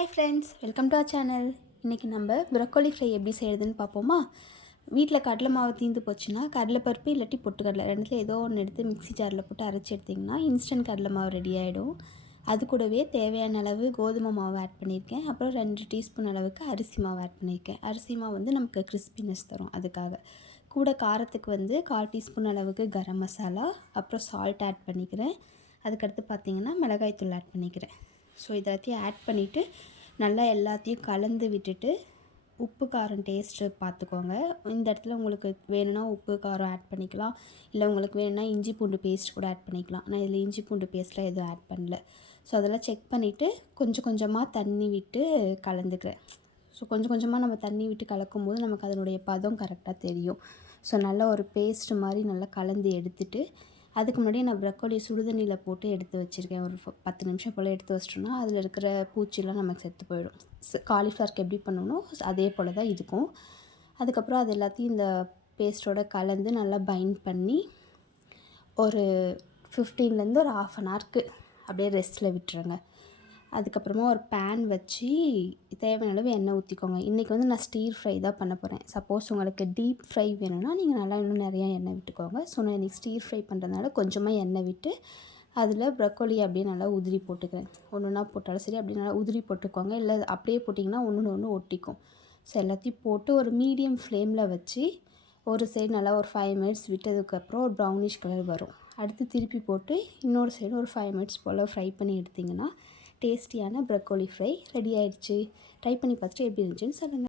Hi friends, welcome to our channel. இன்றைக்கி நம்ம broccoli fry எப்படி செய்கிறதுன்னு பார்ப்போமா? வீட்டில் கடலை மாவு தீர்ந்து போச்சுன்னா கடலைப்பருப்பு இல்லாட்டி பொட்டுக்கடலை ரெண்டுத்தில் ஏதோ ஒன்று எடுத்து மிக்ஸி ஜாரில் போட்டு அரைச்சி எடுத்திங்கன்னா இன்ஸ்டன்ட் கடலை மாவு ரெடி ஆகிடும். அது கூடவே தேவையான அளவு கோதுமை மாவு ஆட் பண்ணியிருக்கேன். அப்புறம் 2 டீஸ்பூன் அளவுக்கு அரிசி மாவு ஆட் பண்ணியிருக்கேன். அரிசி மாவு வந்து நமக்கு கிறிஸ்பினஸ் தரும். அதுக்காக கூட காரத்துக்கு வந்து 1/4 டீஸ்பூன் அளவுக்கு கரம் மசாலா, அப்புறம் சால்ட் ஆட் பண்ணிக்கிறேன். அதுக்கடுத்து பார்த்திங்கன்னா மிளகாய்த்தூள் ஆட் பண்ணிக்கிறேன். ஸோ இதெல்லாத்தையும் ஆட் பண்ணிவிட்டு நல்லா எல்லாத்தையும் கலந்து விட்டுட்டு உப்பு காரம் டேஸ்ட்டு பார்த்துக்கோங்க. இந்த இடத்துல உங்களுக்கு வேணும்னா உப்பு காரம் ஆட் பண்ணிக்கலாம், இல்லை உங்களுக்கு வேணும்னா இஞ்சி பூண்டு பேஸ்ட் கூட ஆட் பண்ணிக்கலாம். நான் இதில் இஞ்சி பூண்டு பேஸ்ட்லாம் எதுவும் ஆட் பண்ணல. ஸோ அதெல்லாம் செக் பண்ணிவிட்டு கொஞ்சம் கொஞ்சமாக தண்ணி விட்டு கலந்துக்கிறேன். ஸோ கொஞ்சம் கொஞ்சமாக நம்ம தண்ணி விட்டு கலக்கும் போது நமக்கு அதனுடைய பதம் கரெக்டாக தெரியும். ஸோ நல்லா ஒரு பேஸ்ட் மாதிரி நல்லா கலந்து எடுத்துகிட்டு அதுக்கு முன்னாடியே நான் ப்ரொக்கோலி சுடுதண்ணியில் போட்டு எடுத்து வச்சுருக்கேன். ஒரு 10 நிமிஷம் போல் எடுத்து வச்சிட்டோம்னா அதில் இருக்கிற பூச்சிலாம் நமக்கு செத்து போயிடும். காலிஃப்ளவருக்கு எப்படி பண்ணணும் அதே போல் தான் இதுக்கும். அதுக்கப்புறம் அது எல்லாத்தையும் இந்த பேஸ்ட்டோட கலந்து நல்லா பைண்ட் பண்ணி ஒரு 15லேருந்து ஒரு 1/2 அன் ஹவருக்கு அப்படியே ரெஸ்ட்டில் விட்டுருங்க. அதுக்கப்புறமா ஒரு பேன் வச்சு தேவையான அளவு எண்ணெய் ஊற்றிக்கோங்க. இன்றைக்கி வந்து நான் ஸ்டீர் ஃப்ரை தான் பண்ண போகிறேன். சப்போஸ் உங்களுக்கு டீப் ஃப்ரை வேணும்னா நீங்கள் நல்லா இன்னும் நிறையா எண்ணெய் விட்டுக்கோங்க. ஸோ நான் இன்றைக்கி ஸ்டீர் ஃப்ரை பண்ணுறதுனால கொஞ்சமாக எண்ணெய் விட்டு அதில் ப்ரொக்கோலி அப்படியே நல்லா உதிரி போட்டுக்கிறேன். ஒன்றுனா போட்டாலும் சரி அப்படியே நல்லா உதிரி போட்டுக்கோங்க. இல்லை அப்படியே போட்டிங்கன்னா ஒன்று ஒட்டிக்கும். ஸோ எல்லாத்தையும் போட்டு ஒரு மீடியம் ஃப்ளேமில் வச்சு ஒரு சைடு நல்லா ஒரு 5 மினிட்ஸ் விட்டதுக்கப்புறம் ஒரு ப்ரௌனிஷ் கலர் வரும். அடுத்து திருப்பி போட்டு இன்னொரு சைடு ஒரு 5 மினிட்ஸ் போல் ஃப்ரை பண்ணி எடுத்திங்கன்னா டேஸ்டியான ப்ரொக்கோலி ஃப்ரை ரெடி ஆகிடுச்சு. ட்ரை பண்ணி பார்த்துட்டு எப்படி இருந்துச்சுன்னு சொல்லுங்கள்.